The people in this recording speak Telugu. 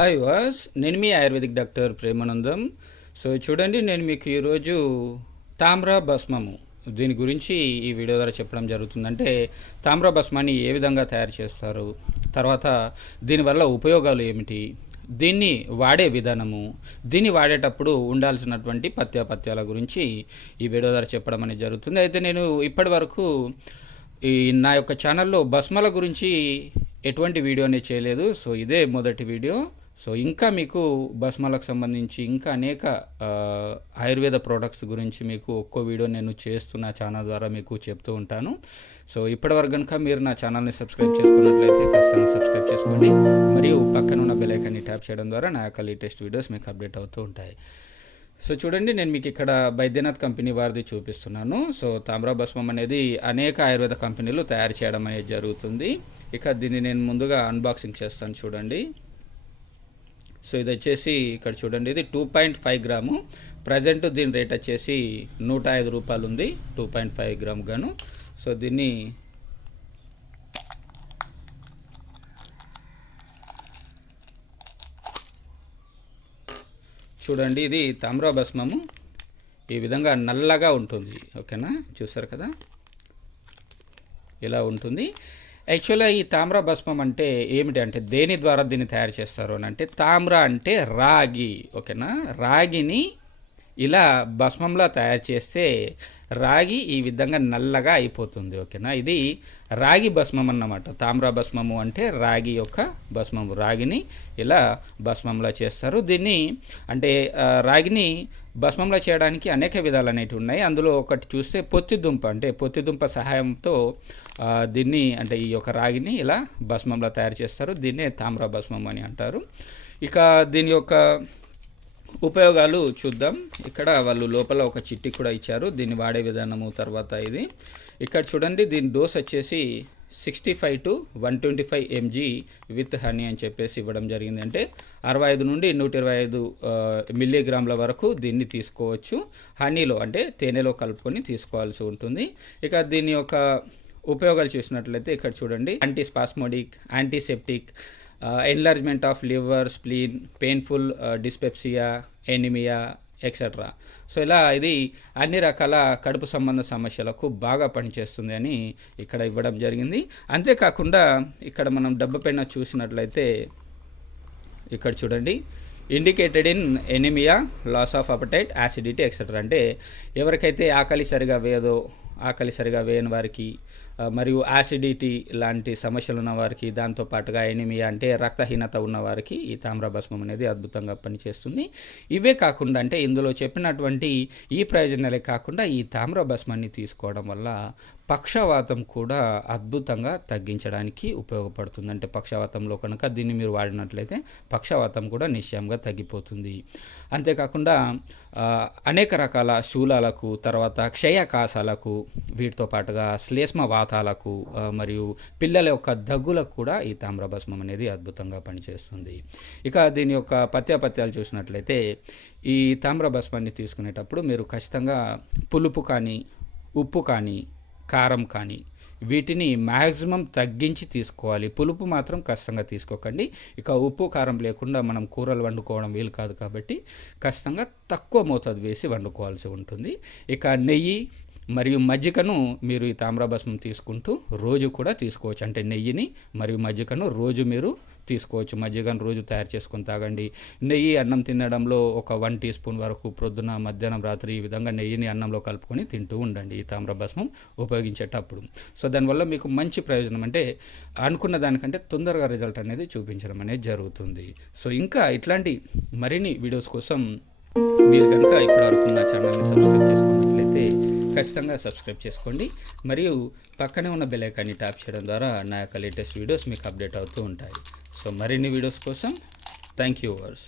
హాయ్ వాస్ నేను మీ ఆయుర్వేదిక్ డాక్టర్ ప్రేమానందం. సో చూడండి నేను మీకు ఈరోజు తామ్ర భస్మము. దీని గురించి ఈ వీడియో ద్వారా చెప్పడం జరుగుతుంది అంటే తామ్ర భస్మాన్ని ఏ విధంగా తయారు చేస్తారు? తర్వాత దీనివల్ల ఉపయోగాలు ఏమిటి? దీన్ని వాడే విధానము. దీన్ని వాడేటప్పుడు ఉండాల్సినటువంటి పత్యాపత్యాల గురించి ఈ వీడియో ద్వారా చెప్పడం అనేది జరుగుతుంది. అయితే నేను ఇప్పటి వరకు ఈ నా యొక్క ఛానల్లో భస్మల గురించి ఎటువంటి వీడియో అనేది చేయలేదు. సో ఇదే మొదటి వీడియో. సో ఇంకా మీకు భస్మాలకు సంబంధించి ఇంకా అనేక ఆయుర్వేద ప్రోడక్ట్స్ గురించి మీకు ఒక్కో వీడియో నేను చేస్తున్న ఛానల్ ద్వారా మీకు చెప్తూ ఉంటాను. సో ఇప్పటివరకు కనుక మీరు నా ఛానల్ని సబ్స్క్రైబ్ చేసుకున్నట్లయితే ఖచ్చితంగా సబ్స్క్రైబ్ చేసుకోండి. మరియు పక్కన ఉన్న బెలైకాన్ని ట్యాప్ చేయడం ద్వారా నా యొక్క లేటెస్ట్ వీడియోస్ మీకు అప్డేట్ అవుతూ ఉంటాయి. సో చూడండి నేను మీకు ఇక్కడ బైద్యనాథ్ కంపెనీ వారిది చూపిస్తున్నాను. సో తామ్ర భస్మం అనేది అనేక ఆయుర్వేద కంపెనీలు తయారు చేయడం అనేది జరుగుతుంది. ఇక దీన్ని నేను ముందుగా అన్బాక్సింగ్ చేస్తాను చూడండి. సో ఇది వచ్చేసి ఇక్కడ చూడండి ఇది two point five gram. Present దీని రేట్ వచ్చేసి నూట ఐదు రూపాయలు ఉంది టూ పాయింట్ ఫైవ్ గ్రామ్ గాను. సో దీన్ని చూడండి ఇది తామ్ర భస్మము. ఈ విధంగా నల్లగా ఉంటుంది ఓకేనా? చూసారు కదా? ఇలా ఉంటుంది. యాక్చువల్గా ఈ తామ్ర భస్మం అంటే ఏమిటి అంటే దేని ద్వారా దీన్ని తయారు చేస్తారు అని అంటే తామ్ర అంటే రాగి ఓకేనా? రాగిని ఇలా భస్మంలా తయారు చేస్తే రాగి ఈ విధంగా నల్లగా అయిపోతుంది ఓకేనా? ఇది రాగి భస్మం అన్నమాట. తామ్ర భస్మము అంటే రాగి యొక్క భస్మము. రాగిని ఇలా భస్మంలా చేస్తారు. దీన్ని అంటే రాగిని భస్మంలో చేయడానికి అనేక విధాలు అనేవి ఉన్నాయి. అందులో ఒకటి చూస్తే పొత్తిదుంప అంటే పొత్తిదుంప సహాయంతో దీన్ని అంటే ఈ యొక్క రాగిని ఇలా భస్మంలో తయారు చేస్తారు. దీన్నే తామ్ర భస్మం అని అంటారు. ఇక దీని యొక్క ఉపయోగాలు చూద్దాం. ఇక్కడ వాళ్ళు లోపల ఒక చిట్టి కూడా ఇచ్చారు. దీన్ని వాడే విధానము తర్వాత ఇది. ఇక్కడ చూడండి దీని డోస్ వచ్చేసి sixty five to one twenty five MG with honey అని చెప్పేసి ఇవ్వడం జరిగింది. అంటే అరవై ఐదు నుండి నూట ఇరవై ఐదు మిల్లీగ్రాముల వరకు దీన్ని తీసుకోవచ్చు. హనీలో అంటే తేనెలో కలుపుకొని తీసుకోవాల్సి ఉంటుంది. ఇక దీని యొక్క ఉపయోగాలు చూసినట్లయితే ఇక్కడ చూడండి anti spasmodic antiseptic enlargement of liver spleen painful dyspepsia anaemia etcetera so ఇలా ఇది అన్ని రకాల కడుపు సంబంధ సమస్యలకు బాగా పనిచేస్తుంది అని ఇక్కడ ఇవ్వడం జరిగింది. అంతేకాకుండా ఇక్కడ మనం డబ్బు పైన చూసినట్లయితే ఇక్కడ చూడండి. Indicated in anaemia loss of appetite acidity etcetera అంటే ఎవరికైతే ఆకలి సరిగా వేయదో ఆకలి సరిగా వేయని వారికి మరియు యాసిడిటీ లాంటి సమస్యలు ఉన్న వారికి దాంతో పాటుగా ఎనిమియా అంటే రక్తహీనత ఉన్నవారికి ఈ తామ్రభస్మం అనేది అద్భుతంగా పనిచేస్తుంది. ఇవే కాకుండా అంటే ఇందులో చెప్పినటువంటి ఈ ప్రయోజనాలే కాకుండా ఈ తామ్రభస్మాన్ని తీసుకోవడం వల్ల పక్షవాతం కూడా అద్భుతంగా తగ్గించడానికి ఉపయోగపడుతుంది. అంటే పక్షవాతంలో కనుక దీన్ని మీరు వాడినట్లయితే పక్షవాతం కూడా నిశ్చయంగా తగ్గిపోతుంది. అంతేకాకుండా అనేక రకాల శూలాలకు తర్వాత క్షయకాశాలకు వీటితో పాటుగా శ్లేష్మ వాతాలకు మరియు పిల్లల యొక్క దగ్గులకు కూడా ఈ తామ్రభస్మం అనేది అద్భుతంగా పనిచేస్తుంది. ఇక దీని యొక్క పత్యాపత్యాలు చూసినట్లయితే ఈ తామ్రభస్మాన్ని తీసుకునేటప్పుడు మీరు ఖచ్చితంగా పులుపు కానీ ఉప్పు కానీ కారం కానీ వీటిని మ్యాక్సిమం తగ్గించి తీసుకోవాలి. పులుపు మాత్రం ఖచ్చితంగా తీసుకోకండి. ఇక ఉప్పు కారం లేకుండా మనం కూరలు వండుకోవడం వీలు కాదు కాబట్టి ఖచ్చితంగా తక్కువ మోతాదు వేసి వండుకోవాల్సి ఉంటుంది. ఇక నెయ్యి మరియు మజ్జిగను మీరు ఈ తామ్రభస్మం తీసుకుంటూ రోజు కూడా తీసుకోవచ్చు. అంటే నెయ్యిని మరియు మజ్జిగను రోజు మీరు తీసుకోవచ్చు. మజ్జిగను రోజు తయారు చేసుకొని తాగండి. నెయ్యి అన్నం తినడంలో ఒక వన్ టీ స్పూన్ వరకు ప్రొద్దున మధ్యాహ్నం రాత్రి ఈ విధంగా నెయ్యిని అన్నంలో కలుపుకొని తింటూ ఉండండి. ఈ తామ్రభస్మం ఉపయోగించేటప్పుడు. సో దానివల్ల మీకు మంచి ప్రయోజనం అంటే అనుకున్న దానికంటే తొందరగా రిజల్ట్ అనేది చూపించడం అనేది జరుగుతుంది. సో ఇంకా ఇట్లాంటి మరిన్ని వీడియోస్ కోసం మీరు కనుక ఇప్పటివరకు నా ఛానల్ని సబ్స్క్రైబ్ చేసుకున్నట్లయితే ఖచ్చితంగా సబ్స్క్రైబ్ చేసుకోండి. మరియు పక్కనే ఉన్న బెల్ ఐకాన్ని ట్యాప్ చేయడం ద్వారా నా యొక్క లేటెస్ట్ వీడియోస్ మీకు అప్డేట్ అవుతూ ఉంటాయి. సో మరిన్ని వీడియోస్ కోసం థ్యాంక్ యూ వర్స్